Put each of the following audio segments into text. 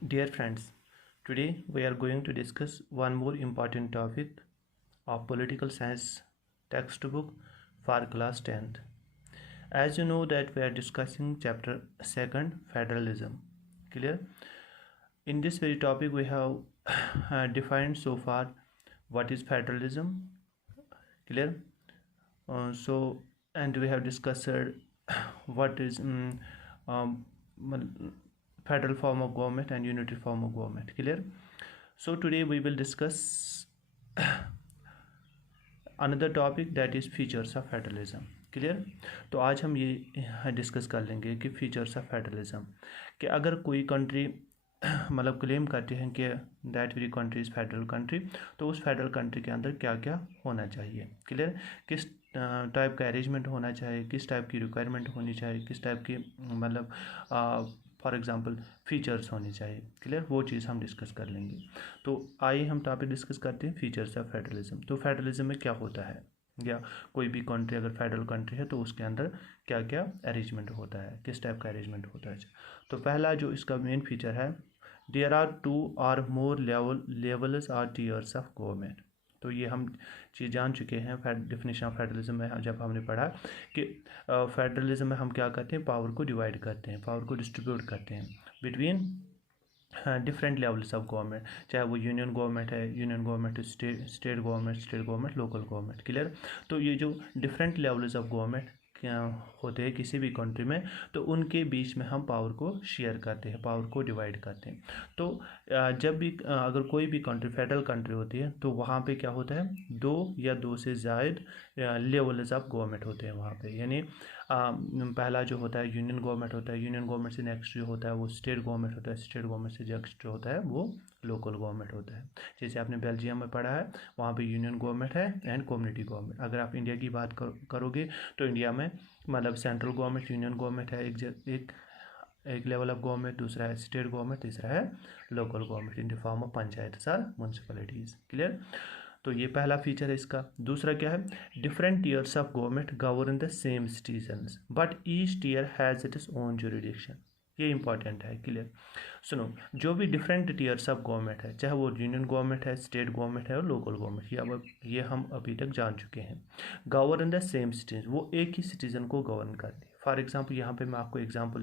Dear friends, today we are going to discuss one more important topic of political science textbook for class 10th. As you know that we are discussing chapter 2nd federalism. Clear? In this very topic we have defined so far what is federalism. Clear? And we have discussed what is federal form of government and unity form of government. Clear? So today we will discuss another topic that is features of federalism. Clear? तो आज हम ये discuss कर लेंगे कि features of federalism, कि अगर कोई कंट्री मतलब क्लेम करते हैं कि that very country is federal country, तो उस फेडरल कंट्री के अंदर क्या क्या होना चाहिए. क्लियर? किस टाइप का अरेंजमेंट होना चाहिए, किस टाइप की रिक्वायरमेंट होनी चाहिए, किस टाइप की मतलब फॉर एग्जांपल फीचर्स होनी चाहिए. क्लियर? वो चीज़ हम डिस्कस कर लेंगे. तो आइए हम टॉपिक डिस्कस करते हैं फीचर्स ऑफ फेडरलिज्म. तो फेडरलिज्म में क्या होता है, या कोई भी कंट्री अगर फेडरल कंट्री है तो उसके अंदर क्या क्या अरेंजमेंट होता है, किस टाइप का अरेंजमेंट होता है. तो पहला जो इसका मेन फीचर है, there are 2 or more levels or tiers of government. तो ये हम चीज़ जान चुके हैं डेफिनेशन ऑफ फेडरलिज्म में, जब हमने पढ़ा कि फेडरलिज्म में हम क्या करते हैं, पावर को डिवाइड करते हैं, पावर को डिस्ट्रीब्यूट करते हैं between different levels of government, चाहे वो यूनियन गवर्नमेंट है, union government, state government, local government. Clear? तो ये जो डिफरेंट लेवल्स ऑफ गवर्नमेंट होते हैं किसी भी कंट्री में, तो उनके बीच में हम पावर को शेयर करते हैं, पावर को डिवाइड करते हैं. तो जब भी अगर कोई भी कंट्री फेडरल कंट्री होती है तो वहाँ पे क्या होता है, 2 या 2 से ज़्यादा लेवल्स ऑफ गवर्नमेंट होते हैं वहाँ पे. यानी पहला जो होता है यूनियन गवर्नमेंट होता है, यूनियन गवर्नमेंट से नेक्स्ट जो होता है वो स्टेट गवर्नमेंट होता है, स्टेट गवर्नमेंट से नेक्स्ट जो होता है वो लोकल गवर्नमेंट होता है. जैसे आपने बेल्जियम में पढ़ा है, वहाँ पे यूनियन गवर्नमेंट है एंड कम्युनिटी गवर्नमेंट. अगर आप इंडिया की बात करोगे तो इंडिया में मतलब सेंट्रल गवर्नमेंट, यूनियन गवर्नमेंट है एक लेवल ऑफ गवर्नमेंट, दूसरा है स्टेट गवर्नमेंट, तीसरा है local government in the form of panchayat और म्यूनसिपैलिटीज़. क्लियर? तो ये पहला फीचर है इसका. दूसरा क्या है, different tiers of government govern the same citizens but each tier has its own jurisdiction. ये इंपॉर्टेंट है. क्लियर? सुनो, जो भी डिफरेंट टीयर्स ऑफ गवर्नमेंट है, चाहे वो यूनियन गवर्नमेंट है, स्टेट गवर्नमेंट है और लोकल गवर्नमेंट, ये हम अभी तक जान चुके हैं. गवर्न द सेम सिटीजन, वो एक ही सिटीजन को गवर्न करते हैं. फॉर एग्जाम्पल यहाँ पे मैं आपको एग्जाम्पल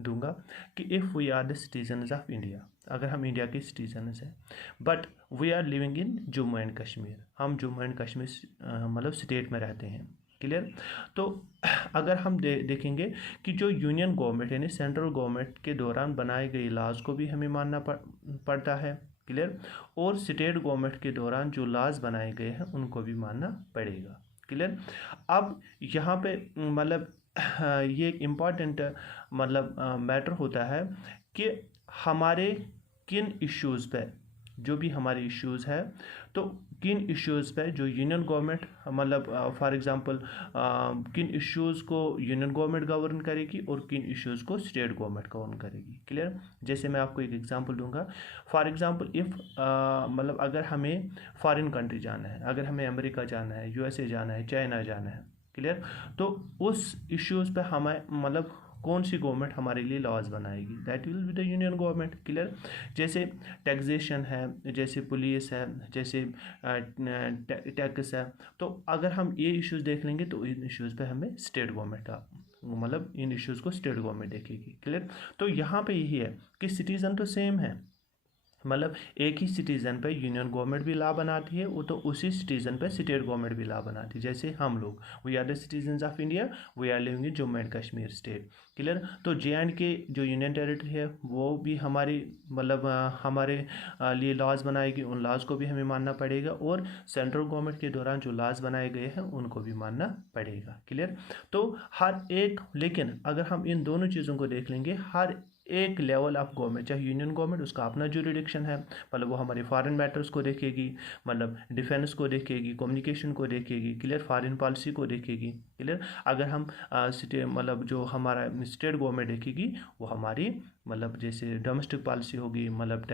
दूंगा कि if we are the citizens of India, अगर हम इंडिया के सिटीजन्स हैं but we are living in Jammu and Kashmir, हम जम्मू एंड कश्मीर मतलब स्टेट में रहते हैं. क्लियर? तो अगर हम देखेंगे कि जो यूनियन गवर्नमेंट यानी सेंट्रल गवर्नमेंट के दौरान बनाए गए लॉज को भी हमें मानना पड़ता है. क्लियर? और स्टेट गवर्नमेंट के दौरान जो लॉज बनाए गए हैं उनको भी मानना पड़ेगा. क्लियर? अब यहाँ पे मतलब ये एक इम्पॉर्टेंट मतलब मैटर होता है कि हमारे किन इश्यूज़ पे, जो भी हमारे इश्यूज़ है, तो किन इश्यूज़ पे जो यूनियन गवर्नमेंट मतलब फॉर एग्जांपल किन इश्यूज़ को यूनियन गवर्नमेंट गवर्न करेगी और किन इश्यूज़ को स्टेट गवर्नमेंट गवर्न करेगी. क्लियर? जैसे मैं आपको एक एग्जांपल दूंगा. फॉर एग्जांपल इफ़ मतलब अगर हमें फॉरेन कंट्री जाना है, अगर हमें अमेरिका जाना है, USA जाना है, चाइना जाना है. क्लियर? तो उस इश्यूज़ पे हमें मतलब कौन सी गवर्नमेंट हमारे लिए लॉज बनाएगी, that will be the union government. Clear? जैसे टैक्सेशन है, जैसे पुलिस है, जैसे टैक्स है. तो अगर हम ये इश्यूज़ देख लेंगे तो इन इश्यूज़ पे हमें स्टेट गवर्नमेंट का मतलब इन इश्यूज़ को स्टेट गवर्नमेंट देखेगी. क्लियर? तो यहाँ पे यही है कि सिटीज़न तो सेम है, मतलब एक ही सिटीज़न पे यूनियन गवर्नमेंट भी लॉ बनाती है, वो तो उसी सिटीज़न पे स्टेट गवर्नमेंट भी लॉ बनाती है. जैसे हम लोग, we are the citizens of India, we are living in Jammu and Kashmir state. Clear? तो J&K जो यूनियन टेरिटरी है वो भी हमारी मतलब हमारे लिए लॉज बनाएगी, उन लॉज को भी हमें मानना पड़ेगा, और सेंट्रल गवर्नमेंट के दौरान जो लॉज बनाए गए हैं उनको भी मानना पड़ेगा. क्लियर? तो हर एक, लेकिन अगर हम इन दोनों चीज़ों को देख लेंगे, हर एक लेवल ऑफ गवर्नमेंट, चाहे यूनियन गवर्नमेंट, उसका अपना जुरिडिक्शन है, मतलब वो हमारे फॉरेन मैटर्स को देखेगी, मतलब डिफेंस को देखेगी, कम्युनिकेशन को देखेगी, क्लियर, फॉरेन पॉलिसी को देखेगी. क्लियर। अगर हम मतलब जो हमारा स्टेट गवर्नमेंट देखेगी वो हमारी मतलब जैसे डोमेस्टिक पॉलिसी होगी, मतलब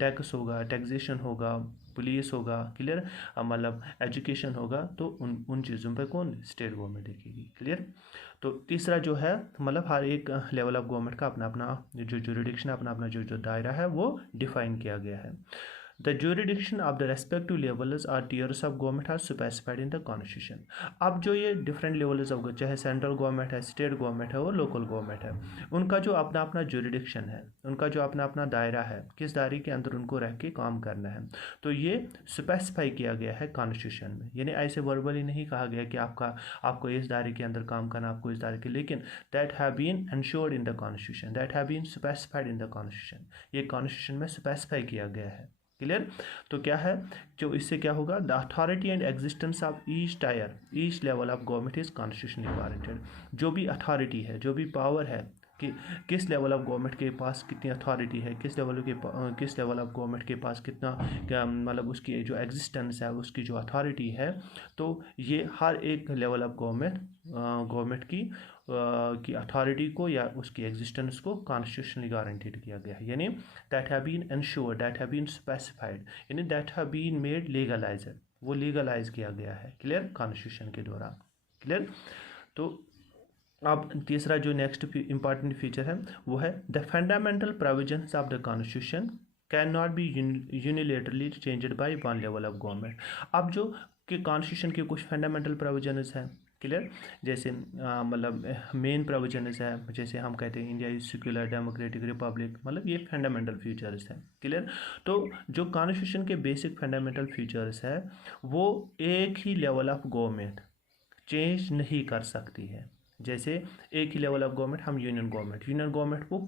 टैक्स होगा, टैक्सेशन होगा, पुलिस होगा, क्लियर, मतलब एजुकेशन होगा, तो उन चीज़ों पे कौन, स्टेट गवर्नमेंट देखेगी, क्लियर। तो तीसरा जो है मतलब हर एक लेवल ऑफ गवर्नमेंट का अपना अपना जो जुरिडिक्शन, अपना अपना जो दायरा है वो डिफाइन किया गया है। The jurisdiction of the respective levels or tiers of government are specified in the constitution। अब जो ये different levels of चाहे सेंट्रल गवर्नमेंट है, स्टेट गवर्नमेंट है और लोकल गवर्नमेंट है, उनका जो अपना अपना jurisdiction है, उनका जो अपना अपना दायरा है, किस दायरे के अंदर उनको रह के काम करना है, तो ये स्पेसिफाई किया गया है कॉन्स्टिट्यूशन में। यानी ऐसे वर्बली नहीं कहा गया कि आपको इस दायरे के अंदर काम करना, आपको इस दायरे के, लेकिन that have been ensured in the constitution, that have been specified in the constitution. ये कॉन्स्टिट्यूशन में स्पेसिफाई किया गया है, क्लियर। तो क्या है, जो इससे क्या होगा, the authority and existence of each tyre, each level of government is constitutionally warranted. जो भी अथॉरिटी है, जो भी पावर है कि किस लेवल ऑफ गवर्नमेंट के पास कितनी अथॉरिटी है, किस लेवल ऑफ गवर्नमेंट के पास कितना मतलब उसकी जो एग्जिस्टेंस है, उसकी जो अथॉरिटी है, तो ये हर एक लेवल ऑफ गवर्नमेंट की अथॉरिटी को या उसकी एग्जिस्टेंस को कॉन्स्टिट्यूशनली गारंटीड किया गया है। यानी that have been ensured, that have been specified, यानी that have been made legalized, वो लीगलाइज किया गया है, क्लियर, कॉन्स्टिट्यूशन के द्वारा, क्लियर। तो अब तीसरा जो नेक्स्ट इंपॉर्टेंट फीचर है वो है the fundamental provisions of the constitution can not be unilaterally changed by one level of government. अब जो कि कॉन्स्टिट्यूशन के कुछ फंडामेंटल प्रोविजंस हैं, क्लियर, जैसे मतलब मेन प्रोविजंस है, जैसे हम कहते हैं India is secular democratic Republic, मतलब ये फंडामेंटल फीचर्स हैं, क्लियर। तो जो कॉन्स्टिट्यूशन के बेसिक फंडामेंटल फीचर्स है वो एक ही लेवल ऑफ गवर्नमेंट चेंज नहीं कर सकती है। जैसे एक ही लेवल ऑफ गवर्नमेंट, हम यूनियन गवर्नमेंट को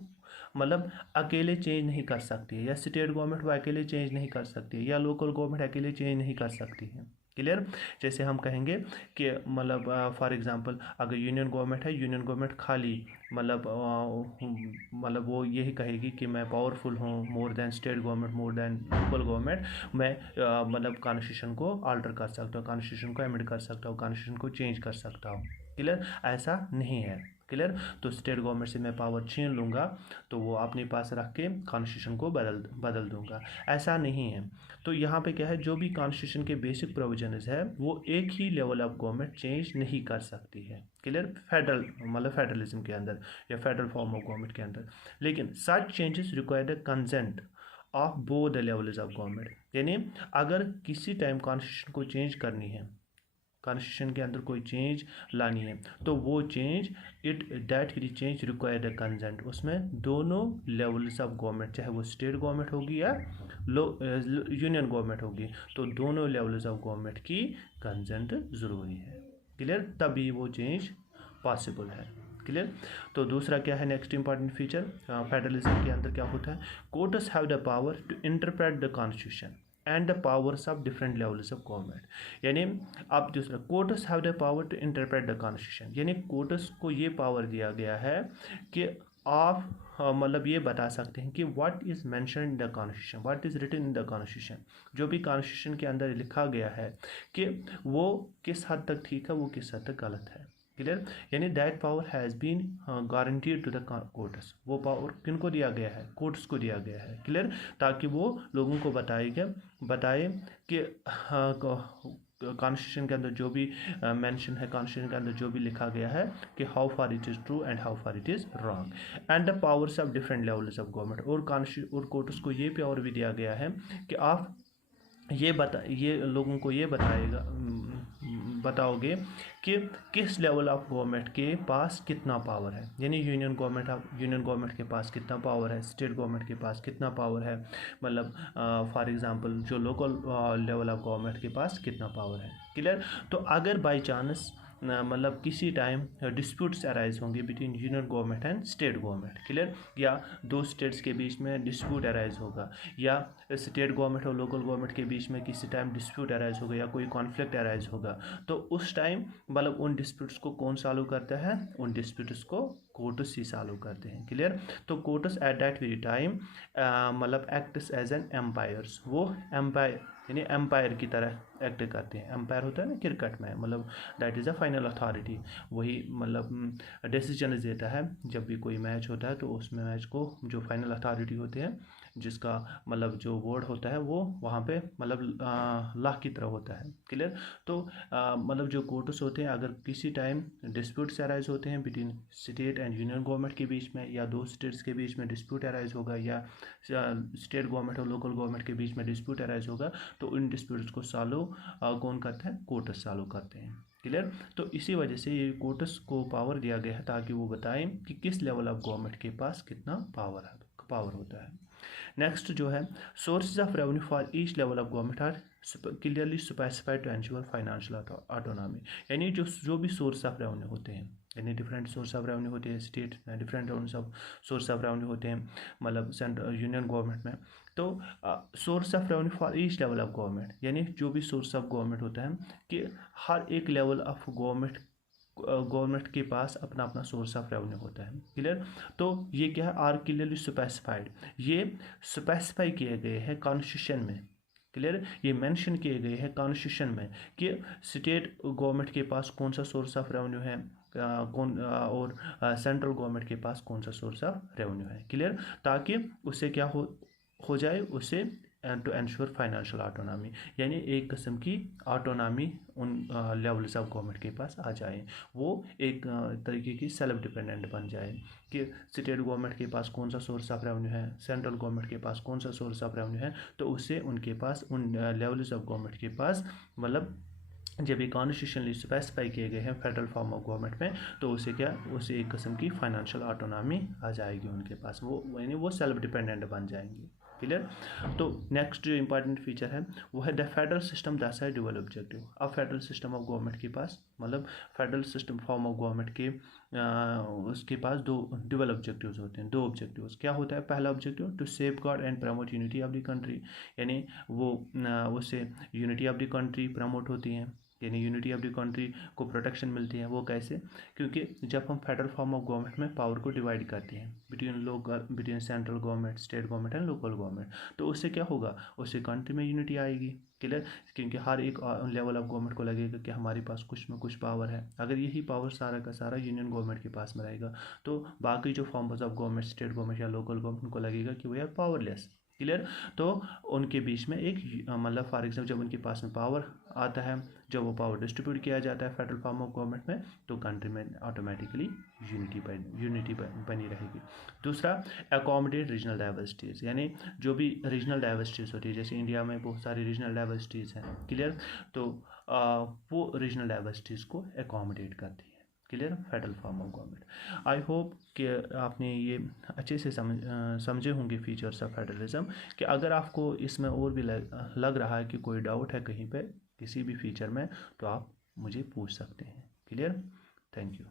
मतलब अकेले चेंज नहीं कर सकती है, या स्टेट गवर्नमेंट वो अकेले चेंज नहीं कर सकती है, या लोकल गवर्नमेंट अकेले चेंज नहीं कर सकती है, क्लियर। जैसे हम कहेंगे कि मतलब फॉर एग्जांपल अगर यूनियन गवर्नमेंट है, यूनियन गवर्नमेंट खाली मतलब वो यही कहेगी कि मैं पावरफुल हूँ, more than state government, more than local government, मैं मतलब कॉन्स्टिट्यूशन को अल्टर कर सकता हूँ, कॉन्स्टिट्यूशन को अमेंड कर सकता हूँ, कॉन्स्टिट्यूशन को चेंज कर सकता हूँ, क्लियर। ऐसा नहीं है, क्लियर। तो स्टेट गवर्नमेंट से मैं पावर छीन लूँगा तो वो अपने पास रख के कॉन्स्टिट्यूशन को बदल दूँगा, ऐसा नहीं है। तो यहाँ पे क्या है, जो भी कॉन्स्टिट्यूशन के बेसिक प्रोविजंस है वो एक ही लेवल ऑफ गवर्नमेंट चेंज नहीं कर सकती है, क्लियर, फेडरल मतलब फेडरलिज्म के अंदर या फेडरल फॉर्म ऑफ गवर्नमेंट के अंदर। लेकिन such changes require the consent of both the levels of government. यानी अगर किसी टाइम कॉन्स्टिट्यूशन को चेंज करनी है, कॉन्स्टिट्यूशन के अंदर कोई चेंज लानी है, तो वो change that change require the consent, उसमें दोनों लेवल्स ऑफ गवर्नमेंट, चाहे वो स्टेट गवर्नमेंट होगी या यूनियन गवर्नमेंट होगी, तो दोनों लेवल्स ऑफ गवर्नमेंट की कंसेंट ज़रूरी है, क्लियर, तभी वो चेंज पॉसिबल है, क्लियर। तो दूसरा क्या है नेक्स्ट इंपॉर्टेंट फीचर, फेडरलिज्म के अंदर क्या होता है, courts have the power to interpret the constitution and the powers of different levels of government. यानी अब दूसरा, courts have the power to interpret the constitution, यानी कोर्ट्स को ये पावर दिया गया है कि आप मतलब ये बता सकते हैं कि what is mention in the constitution, what is written in the constitution, जो भी कॉन्स्टिट्यूशन के अंदर लिखा गया है कि वो किस हद तक ठीक है, वो किस हद तक गलत है, क्लियर। यानी that power has been guaranteed to the courts, वो पावर किनको दिया गया है, कोर्ट्स को दिया गया है, क्लियर, ताकि वो लोगों को बताए कि कॉन्स्टिट्यूशन के अंदर जो भी मेंशन है, कॉन्स्टिट्यूशन के अंदर जो भी लिखा गया है कि how far it is true and how far it is wrong, and the powers of different levels of government. और कोर्ट्स को ये पावर भी दिया गया है कि आप ये लोगों को ये बताओगे कि किस लेवल ऑफ गवर्नमेंट के पास कितना पावर है, यानी यूनियन गवर्नमेंट के पास कितना पावर है, स्टेट गवर्नमेंट के पास कितना पावर है, मतलब फॉर एग्जांपल जो लोकल लेवल ऑफ गवर्नमेंट के पास कितना पावर है, क्लियर। तो अगर बाई चांस मतलब किसी टाइम डिस्प्यूट्स अराइज होंगे between union government and state government, clear, या दो स्टेट्स के बीच में डिस्प्यूट अराइज होगा, या स्टेट गवर्नमेंट और लोकल गवर्नमेंट के बीच में किसी टाइम डिस्प्यूट अराइज होगा या कोई कॉन्फ्लिक्ट अराइज होगा, तो उस टाइम मतलब उन डिस्प्यूट्स को कौन सॉल्व करता है, उन डिस्प्यूट्स को कोर्ट्स ही सॉल्व करते हैं, क्लियर। तो courts at that very time मतलब एक्ट्स एज एन एम्पायर्स, वो यानी एम्पायर की तरह एक्ट करते हैं। एम्पायर होता है ना क्रिकेट में, मतलब that is a final authority, वही मतलब डिसीजन देता है जब भी कोई मैच होता है, तो उसमें मैच को जो फाइनल अथॉरिटी होते हैं, जिसका मतलब जो बोर्ड होता है वो वहाँ पे मतलब लॉ की तरह होता है। क्लियर। तो मतलब जो कोर्ट्स होते हैं, अगर किसी टाइम डिस्प्यूट्स अराइज होते हैं between state and union government के बीच में, या दो स्टेट्स के बीच में डिस्प्यूट अराइज होगा, या स्टेट गवर्नमेंट और लोकल गवर्नमेंट के बीच में डिस्प्यूट अराइज होगा, तो इन डिस्प्यूट्स को सॉल्व कौन करता है? कोर्ट्स सॉल्व करते हैं। क्लियर। तो इसी वजह से ये कोर्ट्स को पावर दिया गया है ताकि वो बताएं कि किस लेवल ऑफ गवर्नमेंट के पास कितना पावर होता है। नेक्स्ट जो है, sources of revenue for each level of government are clearly specified to ensure financial autonomy. यानी जो भी सोर्स ऑफ रेवेन्यू होते हैं, यानी डिफरेंट सोर्स ऑफ रेवेन्यू होते हैं स्टेट में, डिफरेंट सोर्स ऑफ रेवेन्यू होते हैं मतलब सेंट्रल यूनियन गवर्नमेंट में। तो source of revenue for each level of government, यानी जो भी सोर्स ऑफ गवर्नमेंट होता है कि हर एक लेवल ऑफ गवर्नमेंट के पास अपना अपना सोर्स ऑफ रेवेन्यू होता है। क्लियर। तो ये क्या है? आर क्लियरली स्पेसिफाइड, ये स्पेसिफाई किए गए हैं कॉन्स्टिट्यूशन में। क्लियर। ये मेंशन किए गए हैं कॉन्स्टिट्यूशन में कि स्टेट गवर्नमेंट के पास कौन सा सोर्स ऑफ रेवेन्यू है, और सेंट्रल गवर्नमेंट के पास कौन सा सोर्स ऑफ रेवेन्यू है। क्लियर। ताकि उससे क्या हो जाए, उससे टू एंश्योर फाइनेंशियल ऑटोनॉमी, यानी एक किस्म की ऑटोनॉमी उन लेवल्स ऑफ गवर्नमेंट के पास आ जाए, वो एक तरीके की सेल्फ डिपेंडेंट बन जाए कि स्टेट गवर्नमेंट के पास कौन सा सोर्स ऑफ रेवेन्यू है, सेंट्रल गवर्नमेंट के पास कौन सा सोर्स ऑफ रेवेन्यू है, तो उससे उनके पास उन लेवल्स ऑफ गवर्नमेंट के पास मतलब जब ये कॉन्स्टिट्यूशनली स्पेसिफाई किए गए हैं फेडरल फॉर्म ऑफ गवर्नमेंट में, तो उसे क्या, उसे एक किस्म की फाइनेंशियल ऑटोनॉमी आ जाएगी उनके पास, वो यानी वो सेल्फ डिपेंडेंट बन जाएंगे। क्लियर। तो नेक्स्ट जो इंपॉर्टेंट फीचर है वो है द फेडरल सिस्टम दैट्स है ड्यूअल ऑब्जेक्टिव। अब फेडरल सिस्टम ऑफ गवर्नमेंट के पास मतलब federal system form of government के उसके पास दो ड्यूअल ऑब्जेक्टिव्स होते हैं। दो ऑब्जेक्टिव्स क्या होता है? पहला objective to safeguard and promote unity of the country, यानी वो उससे unity of the country promote होती है, यानी यूनिटी ऑफ द कंट्री को प्रोटेक्शन मिलती है। वो कैसे? क्योंकि जब हम फेडरल फॉर्म ऑफ गवर्नमेंट में पावर को डिवाइड करते हैं between central government, state government and local government, तो उससे क्या होगा? उससे कंट्री में यूनिटी आएगी। क्लियर। क्योंकि हर एक लेवल ऑफ गवर्नमेंट को लगेगा कि हमारे पास कुछ में कुछ पावर है। अगर यही पावर सारा का सारा यूनियन गवर्नमेंट के पास में रहेगा, तो बाकी जो forms of government, state government या लोकल गवर्नमेंट को लगेगा कि वे आर पावरलेस। क्लियर। तो उनके बीच में एक मतलब फॉर एग्जाम्पल जब उनके पास में पावर आता है, जब वो पावर डिस्ट्रीब्यूट किया जाता है फेडरल फॉर्म ऑफ गवर्नमेंट में, तो कंट्री में ऑटोमेटिकली यूनिटी बनी रहेगी। दूसरा, अकोमोडेट रीजनल डाइवर्सिटीज़, यानी जो भी रीजनल डाइवर्सिटीज़ होती है, जैसे इंडिया में बहुत सारी रीजनल डाइवर्सिटीज़ हैं। क्लियर। तो वो रीजनल डाइवर्सिटीज़ को अकोमोडेट करती है। Clear. Federal form of government. I hope कि आपने ये अच्छे से समझे होंगे फीचर्स ऑफ फेडरलिज्म, कि अगर आपको इसमें और भी लग रहा है कि कोई डाउट है कहीं पे किसी भी फीचर में, तो आप मुझे पूछ सकते हैं। क्लियर। Thank you.